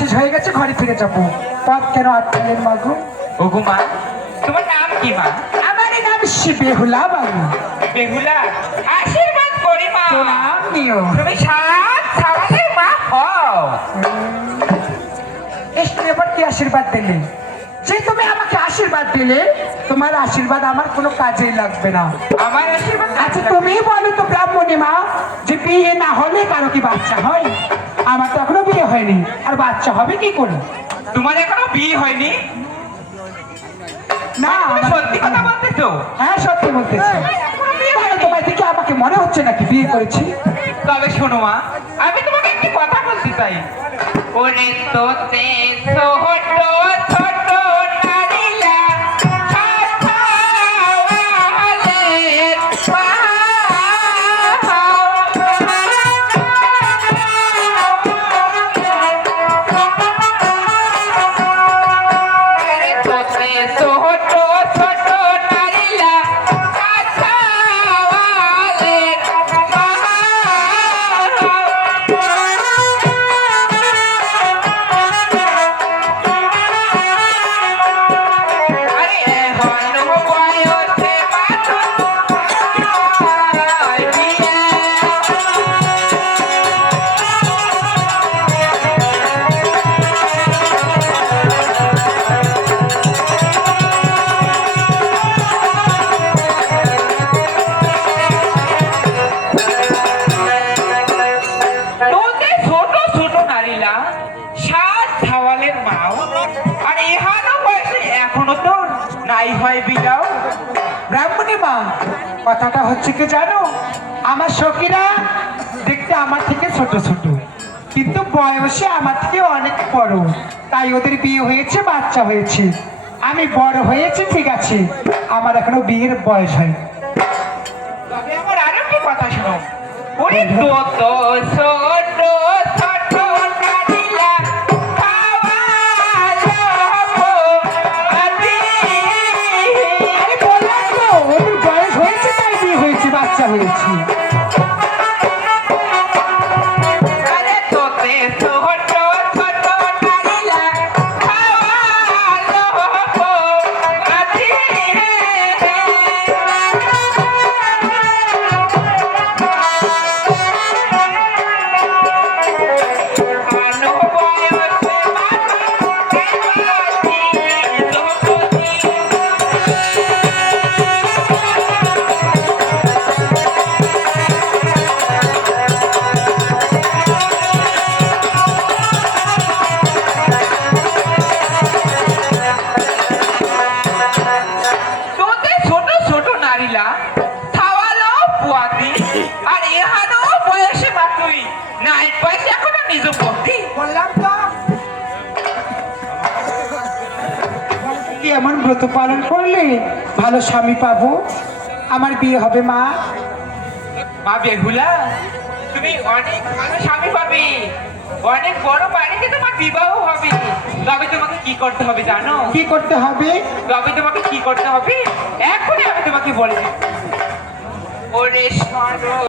শেষ হয়ে গেছে, ঘরে ফিরে যাবো। পথ কেন আটকালেন মাগো? ওগো মা, তোমার নাম কি মা? আমার নাম বেহুলা বাবু। বেহুলা, আশীর্বাদ করি মা। প্রণাম নিও। তুমি সাত সাবানের মা হও। এসে এবার কি আশীর্বাদ দিলে? যে তুমি আমাকে আশীর্বাদ দিলে, তোমার আশীর্বাদ আমার কোনো কাজেই লাগবে না। আমার আশীর্বাদ আচ্ছা তুমি বলো তো ব্রাহ্মণী মা, যে বিয়ে না হলে কারো কি বাচ্চা হয়? আমার তো এখনো বিয়ে হয়নি, আর বাচ্চা হবে কি করে? তোমার এখনো বিয়ে হয়নি? না সত্যি কথা বলতে তো? হ্যাঁ সত্যি বলতেছি। তাহলে তোমার দিকে আমাকে মনে হচ্ছে নাকি বিয়ে করেছি? তবে শোনো মা, আমি তোমাকে একটি কথা বলতে চাই। ওরে তোতে ছোট ছোট নারীলা ছাছাওয়ালের ওরে তোতে ছোট ছোট নারীলা ছাছাওয়ালের আরে হনু বয়সে বাঁধন বিয়ে। তোতে ছোট ছোট নারীলা সাত ছাওয়ালের মাও, আর এহানো বয়সে এখনো তো নাই হয় বিয়াও। ব্রাহ্মণী মা, কথাটা হচ্ছে কি জানো, আমার সখীরা দেখতে আমার থেকে ছোট ছোট, কিন্তু বয়সে আমার থেকে অনেক বড়। তাই ওদের বিয়ে হয়েছে, বাচ্চা হয়েছে। আমি বড় হয়েছি ঠিক আছে, আমার এখনো বিয়ের বয়স হয়। তবে আমার আরো একটি কথা শোনো। ওরে তোত ছোট ছোট নারীলা খাওয়ালো আদি। আরে বললাম তো, ওদের বয়স হয়েছে তাই বিয়ে হয়েছে, বাচ্চা হয়েছে। আরে তোতে ছোট ছোট নারীলা খাওয়ালো আদি। আনো বয়সে তোতে ছোট ছোট নারীলা খাওয়ালো পুয়াতি, আর এহানো বয়সে মাতুই নাই বয়সে এখনো নিজ ভক্তি। বললাম তো, কি এমন ব্রত পালন করলে ভালো স্বামী পাবো, আমার বিয়ে হবে মা। মা বেহুলা, তুমি অনেক ভালো স্বামী পাবে, অনেক বড় বাড়িতে তোমার বিবাহ হবে। তবে তোমাকে কি করতে হবে জানো? কি করতে হবে? তবে তোমাকে কি করতে হবে এখনই আমি তোমাকে বলে দিচ্ছি। ওরে সর